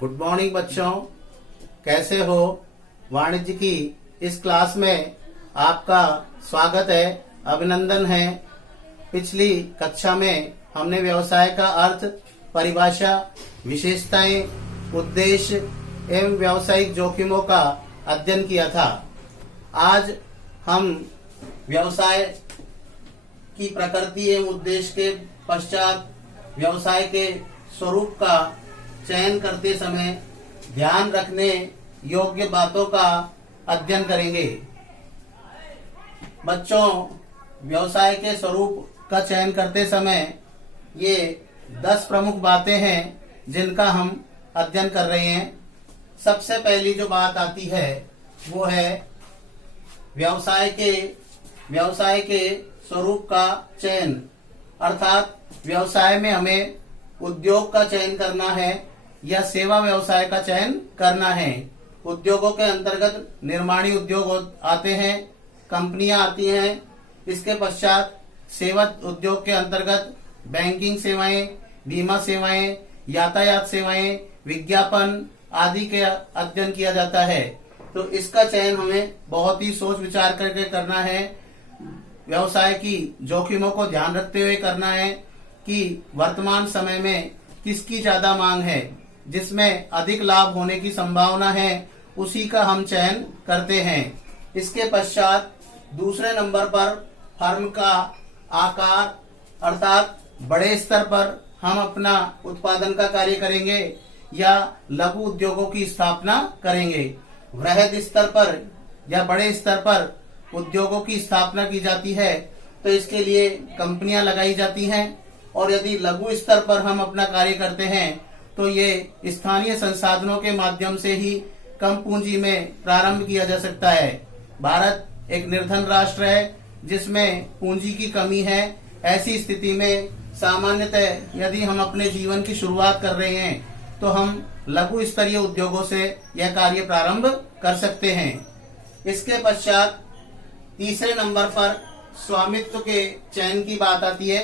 Good morning बच्चों, कैसे हो। वाणिज्य की इस क्लास में आपका स्वागत है, अभिनंदन है। पिछली कक्षा में हमने व्यवसाय का अर्थ, परिभाषा, विशेषताएं, उद्देश्य एवं व्यावसायिक जोखिमों का अध्ययन किया था। आज हम व्यवसाय की प्रकृति एवं उद्देश्य के पश्चात व्यवसाय के स्वरूप का चयन करते समय ध्यान रखने योग्य बातों का अध्ययन करेंगे। बच्चों, व्यवसाय के स्वरूप का चयन करते समय ये 10 प्रमुख बातें हैं जिनका हम अध्ययन कर रहे हैं। सबसे पहली जो बात आती है वो है व्यवसाय के स्वरूप का चयन, अर्थात व्यवसाय में हमें उद्योग का चयन करना है या सेवा व्यवसाय का चयन करना है। उद्योगों के अंतर्गत निर्माणी उद्योग आते हैं, कंपनियां आती हैं। इसके पश्चात सेवा उद्योग के अंतर्गत बैंकिंग सेवाएं, बीमा सेवाएं, यातायात सेवाएं, विज्ञापन आदि के अध्ययन किया जाता है। तो इसका चयन हमें बहुत ही सोच विचार करके करना है। व्यवसाय की जोखिमों को ध्यान रखते हुए करना है कि वर्तमान समय में किसकी ज्यादा मांग है, जिसमें अधिक लाभ होने की संभावना है, उसी का हम चयन करते हैं। इसके पश्चात दूसरे नंबर पर फर्म का आकार, अर्थात बड़े स्तर पर हम अपना उत्पादन का कार्य करेंगे या लघु उद्योगों की स्थापना करेंगे। वृहद स्तर पर या बड़े स्तर पर उद्योगों की स्थापना की जाती है तो इसके लिए कंपनियां लगाई जाती हैं, और यदि लघु स्तर पर हम अपना कार्य करते हैं तो ये स्थानीय संसाधनों के माध्यम से ही कम पूंजी में प्रारंभ किया जा सकता है। भारत एक निर्धन राष्ट्र है जिसमें पूंजी की कमी है। ऐसी स्थिति में सामान्यतः यदि हम अपने जीवन की शुरुआत कर रहे हैं तो हम लघु स्तरीय उद्योगों से यह कार्य प्रारंभ कर सकते हैं। इसके पश्चात तीसरे नंबर पर स्वामित्व के चयन की बात आती है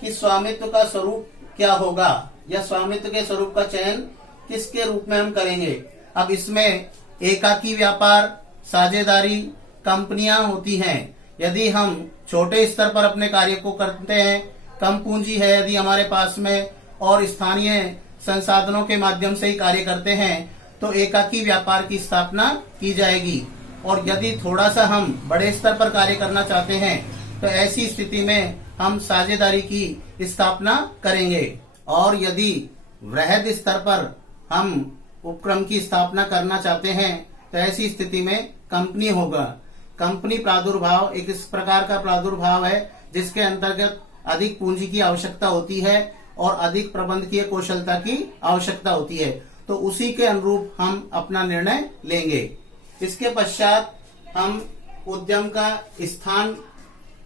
कि स्वामित्व का स्वरूप क्या होगा या स्वामित्व के स्वरूप का चयन किसके रूप में हम करेंगे। अब इसमें एकाकी व्यापार, साझेदारी, कंपनियां होती हैं। यदि हम छोटे स्तर पर अपने कार्य को करते हैं, कम पूंजी है यदि हमारे पास में और स्थानीय संसाधनों के माध्यम से ही कार्य करते हैं तो एकाकी व्यापार की स्थापना की जाएगी। और यदि थोड़ा सा हम बड़े स्तर पर कार्य करना चाहते हैं तो ऐसी स्थिति में हम साझेदारी की स्थापना करेंगे। और यदि वृहद स्तर पर हम उपक्रम की स्थापना करना चाहते हैं तो ऐसी स्थिति में कंपनी होगा। कंपनी प्रादुर्भाव एक इस प्रकार का प्रादुर्भाव है जिसके अंतर्गत अधिक पूंजी की आवश्यकता होती है और अधिक प्रबंधकीय कौशलता की आवश्यकता होती है। तो उसी के अनुरूप हम अपना निर्णय लेंगे। इसके पश्चात हम उद्यम का स्थान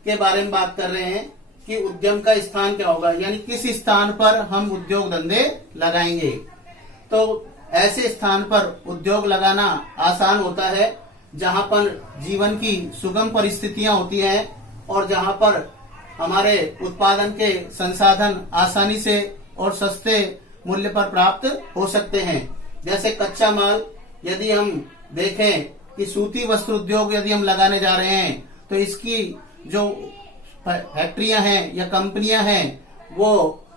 के बारे में बात कर रहे हैं कि उद्यम का स्थान क्या होगा, यानी किस स्थान पर हम उद्योग धंधे लगाएंगे। तो ऐसे स्थान पर उद्योग लगाना आसान होता है जहां पर जीवन की सुगम परिस्थितियां होती हैं और जहां पर हमारे उत्पादन के संसाधन आसानी से और सस्ते मूल्य पर प्राप्त हो सकते हैं। जैसे कच्चा माल, यदि हम देखें कि सूती वस्त्र उद्योग यदि हम लगाने जा रहे हैं तो इसकी जो फैक्ट्रियां हैं या कंपनियां हैं वो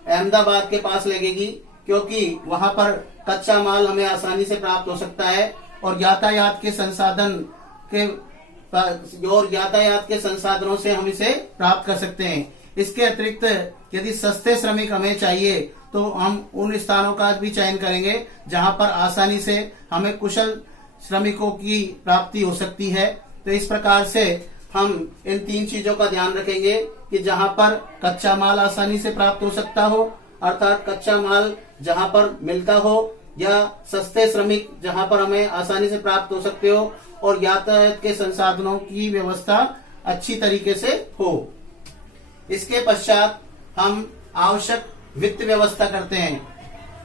अहमदाबाद के पास लगेगी, क्योंकि वहां पर कच्चा माल हमें आसानी से प्राप्त हो सकता है और यातायात के संसाधनों से हम इसे प्राप्त कर सकते हैं। इसके अतिरिक्त यदि सस्ते श्रमिक हमें चाहिए तो हम उन स्थानों का भी चयन करेंगे जहां पर आसानी से हमें कुशल श्रमिकों की प्राप्ति हो सकती है। तो इस प्रकार से हम इन 3 चीजों का ध्यान रखेंगे कि जहां पर कच्चा माल आसानी से प्राप्त हो सकता हो, अर्थात कच्चा माल जहां पर मिलता हो, या सस्ते श्रमिक जहां पर हमें आसानी से प्राप्त हो सकते हो, और यातायात के संसाधनों की व्यवस्था अच्छी तरीके से हो। इसके पश्चात हम आवश्यक वित्त व्यवस्था करते हैं।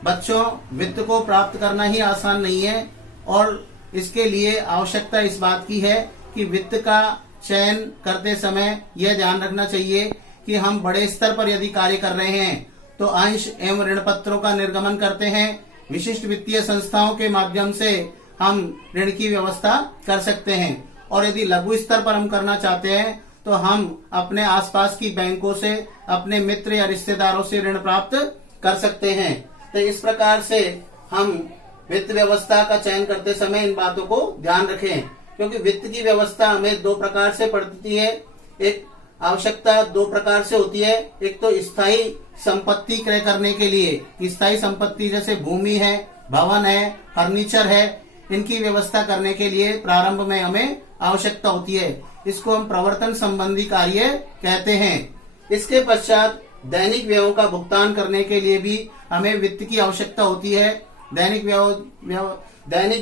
बच्चों, वित्त को प्राप्त करना ही आसान नहीं है और इसके लिए आवश्यकता इस बात की है कि वित्त का चयन करते समय यह ध्यान रखना चाहिए कि हम बड़े स्तर पर यदि कार्य कर रहे हैं तो अंश एवं ऋण पत्रों का निर्गमन करते हैं विशिष्ट वित्तीय संस्थाओं के माध्यम से हम ऋण की व्यवस्था कर सकते हैं। और यदि लघु स्तर पर हम करना चाहते हैं तो हम अपने आसपास की बैंकों से, अपने मित्र या रिश्तेदारों से ऋण प्राप्त कर सकते हैं। तो इस प्रकार से हम वित्त व्यवस्था का चयन करते समय इन बातों को ध्यान रखें, क्योंकि वित्त की व्यवस्था हमें दो प्रकार से पड़ती है। एक आवश्यकता दो प्रकार से होती है। एक तो स्थायी संपत्ति क्रय करने के लिए, स्थायी संपत्ति जैसे भूमि है, भवन है, फर्नीचर है, इनकी व्यवस्था करने के लिए प्रारंभ में हमें आवश्यकता होती है। इसको हम प्रवर्तन संबंधी कार्य कहते हैं। इसके पश्चात दैनिक व्ययों का भुगतान करने के लिए भी हमें वित्त की आवश्यकता होती है। दैनिक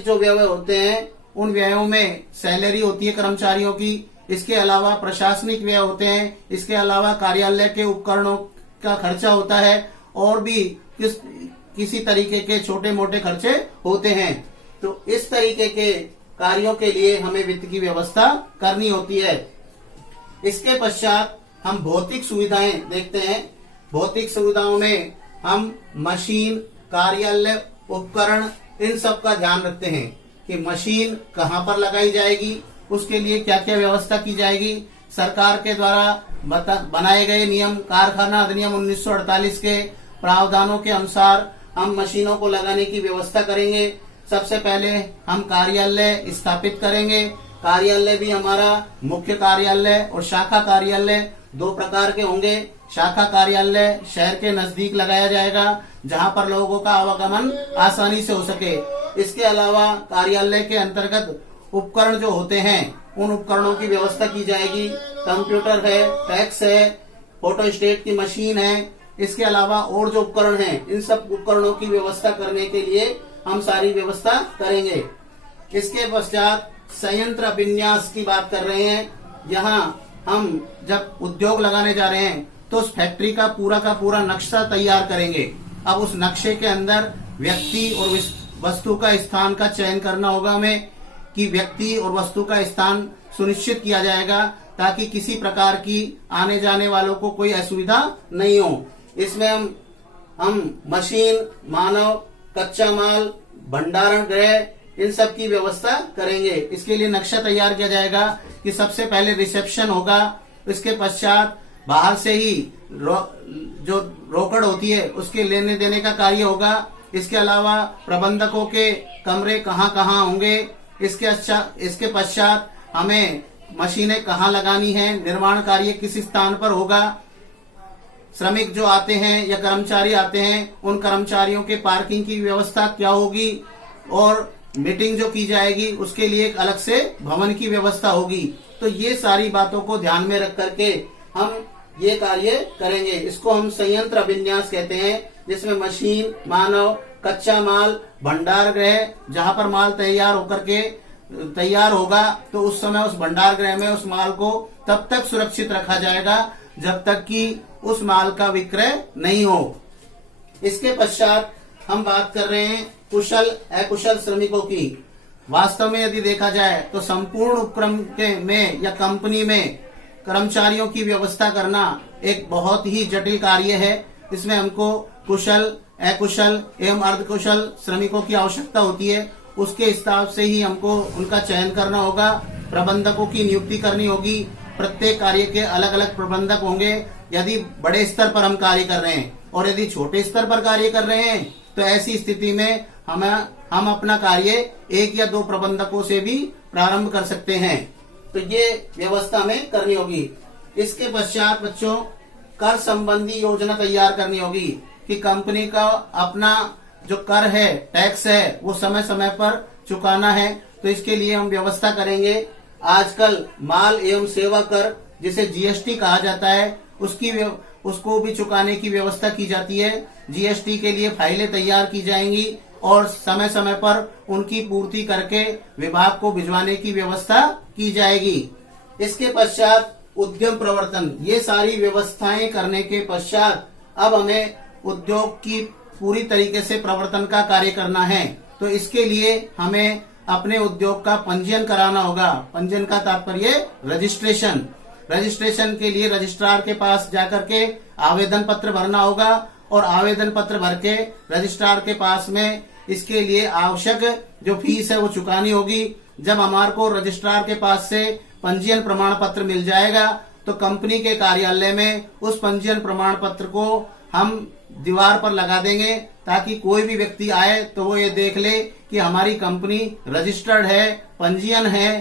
जो व्यय होते हैं उन व्ययों में सैलरी होती है कर्मचारियों की, इसके अलावा प्रशासनिक व्यय होते हैं, इसके अलावा कार्यालय के उपकरणों का खर्चा होता है, और भी किसी तरीके के छोटे मोटे खर्चे होते हैं। तो इस तरीके के कार्यों के लिए हमें वित्त की व्यवस्था करनी होती है। इसके पश्चात हम भौतिक सुविधाएं देखते हैं। भौतिक सुविधाओं में हम मशीन, कार्यालय, उपकरण, इन सब का ध्यान रखते हैं कि मशीन कहाँ पर लगाई जाएगी, उसके लिए क्या क्या व्यवस्था की जाएगी। सरकार के द्वारा बनाए गए नियम, कारखाना अधिनियम 1948 के प्रावधानों के अनुसार हम मशीनों को लगाने की व्यवस्था करेंगे। सबसे पहले हम कार्यालय स्थापित करेंगे। कार्यालय भी हमारा मुख्य कार्यालय और शाखा कार्यालय दो प्रकार के होंगे। शाखा कार्यालय शहर के नजदीक लगाया जाएगा, जहां पर लोगों का आवागमन आसानी से हो सके। इसके अलावा कार्यालय के अंतर्गत उपकरण जो होते हैं उन उपकरणों की व्यवस्था की जाएगी। कंप्यूटर है, फैक्स है, फोटोस्टेट की मशीन है, इसके अलावा और जो उपकरण हैं, इन सब उपकरणों की व्यवस्था करने के लिए हम सारी व्यवस्था करेंगे। इसके पश्चात संयंत्र विन्यास की बात कर रहे हैं। यहाँ हम जब उद्योग लगाने जा रहे हैं तो उस फैक्ट्री का पूरा नक्शा तैयार करेंगे। अब उस नक्शे के अंदर व्यक्ति और वस्तु का स्थान का चयन करना होगा हमें, कि व्यक्ति और वस्तु का स्थान सुनिश्चित किया जाएगा ताकि किसी प्रकार की आने जाने वालों को कोई असुविधा नहीं हो। इसमें हम मशीन, मानव, कच्चा माल, भंडारण गृह, इन सब की व्यवस्था करेंगे। इसके लिए नक्शा तैयार किया जाएगा कि सबसे पहले रिसेप्शन होगा, इसके पश्चात बाहर से ही जो रोकड़ होती है उसके लेने देने का कार्य होगा। इसके अलावा प्रबंधकों के कमरे कहाँ कहाँ होंगे। इसके पश्चात हमें मशीनें कहाँ लगानी है, निर्माण कार्य किस स्थान पर होगा, श्रमिक जो आते हैं या कर्मचारी आते हैं उन कर्मचारियों के पार्किंग की व्यवस्था क्या होगी, और मीटिंग जो की जाएगी उसके लिए एक अलग से भवन की व्यवस्था होगी। तो ये सारी बातों को ध्यान में रख करके हम ये कार्य करेंगे। इसको हम संयंत्र विन्यास कहते हैं, जिसमें मशीन, मानव, कच्चा माल, भंडार गृह, जहाँ पर माल तैयार होगा तो उस समय उस भंडार गृह में उस माल को तब तक सुरक्षित रखा जाएगा जब तक कि उस माल का विक्रय नहीं हो। इसके पश्चात हम बात कर रहे हैं कुशल अकुशल श्रमिकों की। वास्तव में यदि देखा जाए तो संपूर्ण उपक्रम में या कंपनी में कर्मचारियों की व्यवस्था करना एक बहुत ही जटिल कार्य है। इसमें हमको कुशल, अकुशल एवं अर्धकुशल श्रमिकों की आवश्यकता होती है। उसके हिसाब से ही हमको उनका चयन करना होगा। प्रबंधकों की नियुक्ति करनी होगी। प्रत्येक कार्य के अलग अलग प्रबंधक होंगे यदि बड़े स्तर पर हम कार्य कर रहे हैं, और यदि छोटे स्तर पर कार्य कर रहे हैं तो ऐसी स्थिति में हम अपना कार्य एक या दो प्रबंधकों से भी प्रारंभ कर सकते हैं। तो ये व्यवस्था में करनी होगी। इसके पश्चात बच्चों कर संबंधी योजना तैयार करनी होगी कि कंपनी का अपना जो कर है, टैक्स है, वो समय समय पर चुकाना है। तो इसके लिए हम व्यवस्था करेंगे। आजकल माल एवं सेवा कर, जिसे जीएसटी कहा जाता है, उसको भी चुकाने की व्यवस्था की जाती है। जीएसटी के लिए फाइलें तैयार की जाएंगी और समय समय पर उनकी पूर्ति करके विभाग को भिजवाने की व्यवस्था की जाएगी। इसके पश्चात उद्यम प्रवर्तन, ये सारी व्यवस्थाएं करने के पश्चात अब हमें उद्योग की पूरी तरीके से प्रवर्तन का कार्य करना है। तो इसके लिए हमें अपने उद्योग का पंजीयन कराना होगा। पंजीयन का तात्पर्य रजिस्ट्रेशन। रजिस्ट्रेशन के लिए रजिस्ट्रार के पास जाकर के आवेदन पत्र भरना होगा और आवेदन पत्र भर के रजिस्ट्रार के पास में इसके लिए आवश्यक जो फीस है वो चुकानी होगी। जब हमारे को रजिस्ट्रार के पास से पंजीयन प्रमाण पत्र मिल जाएगा तो कंपनी के कार्यालय में उस पंजीयन प्रमाण पत्र को हम दीवार पर लगा देंगे, ताकि कोई भी व्यक्ति आए तो वो ये देख ले कि हमारी कंपनी रजिस्टर्ड है, पंजीयन है।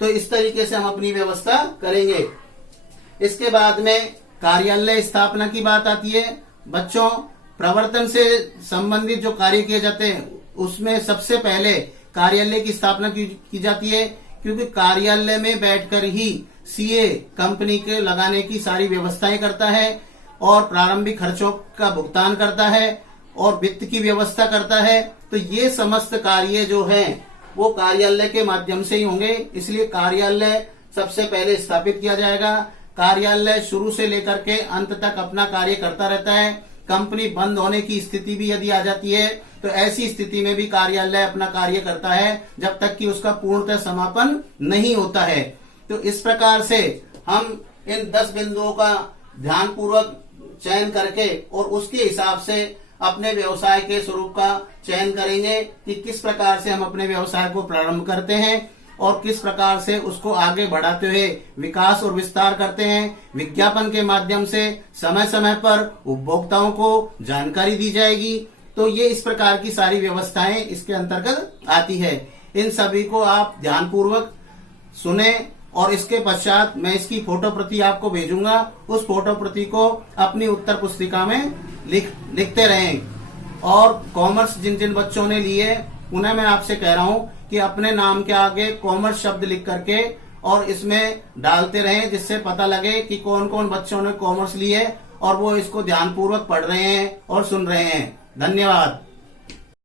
तो इस तरीके से हम अपनी व्यवस्था करेंगे। इसके बाद में कार्यालय स्थापना की बात आती है। बच्चों, प्रवर्तन से संबंधित जो कार्य किए जाते हैं उसमें सबसे पहले कार्यालय की स्थापना की जाती है, क्योंकि कार्यालय में बैठकर ही सीए कंपनी के लगाने की सारी व्यवस्थाएं करता है और प्रारंभिक खर्चों का भुगतान करता है और वित्त की व्यवस्था करता है। तो ये समस्त कार्य जो हैं वो कार्यालय के माध्यम से ही होंगे, इसलिए कार्यालय सबसे पहले स्थापित किया जाएगा। कार्यालय शुरू से लेकर के अंत तक अपना कार्य करता रहता है। कंपनी बंद होने की स्थिति भी यदि आ जाती है तो ऐसी स्थिति में भी कार्यालय अपना कार्य करता है जब तक कि उसका पूर्णतः समापन नहीं होता है। तो इस प्रकार से हम इन 10 बिंदुओं का ध्यानपूर्वक चयन करके और उसके हिसाब से अपने व्यवसाय के स्वरूप का चयन करेंगे कि किस प्रकार से हम अपने व्यवसाय को प्रारंभ करते हैं और किस प्रकार से उसको आगे बढ़ाते हुए विकास और विस्तार करते हैं। विज्ञापन के माध्यम से समय समय पर उपभोक्ताओं को जानकारी दी जाएगी। तो ये इस प्रकार की सारी व्यवस्थाएं इसके अंतर्गत आती है। इन सभी को आप ध्यानपूर्वक सुने और इसके पश्चात मैं इसकी फोटो प्रति आपको भेजूंगा। उस फोटो प्रति को अपनी उत्तर पुस्तिका में लिखते रहें। और कॉमर्स जिन जिन बच्चों ने लिए उन्हें मैं आपसे कह रहा हूं कि अपने नाम के आगे कॉमर्स शब्द लिख करके और इसमें डालते रहें, जिससे पता लगे कि कौन कौन बच्चों ने कॉमर्स ली है और वो इसको ध्यानपूर्वक पढ़ रहे हैं और सुन रहे हैं। धन्यवाद।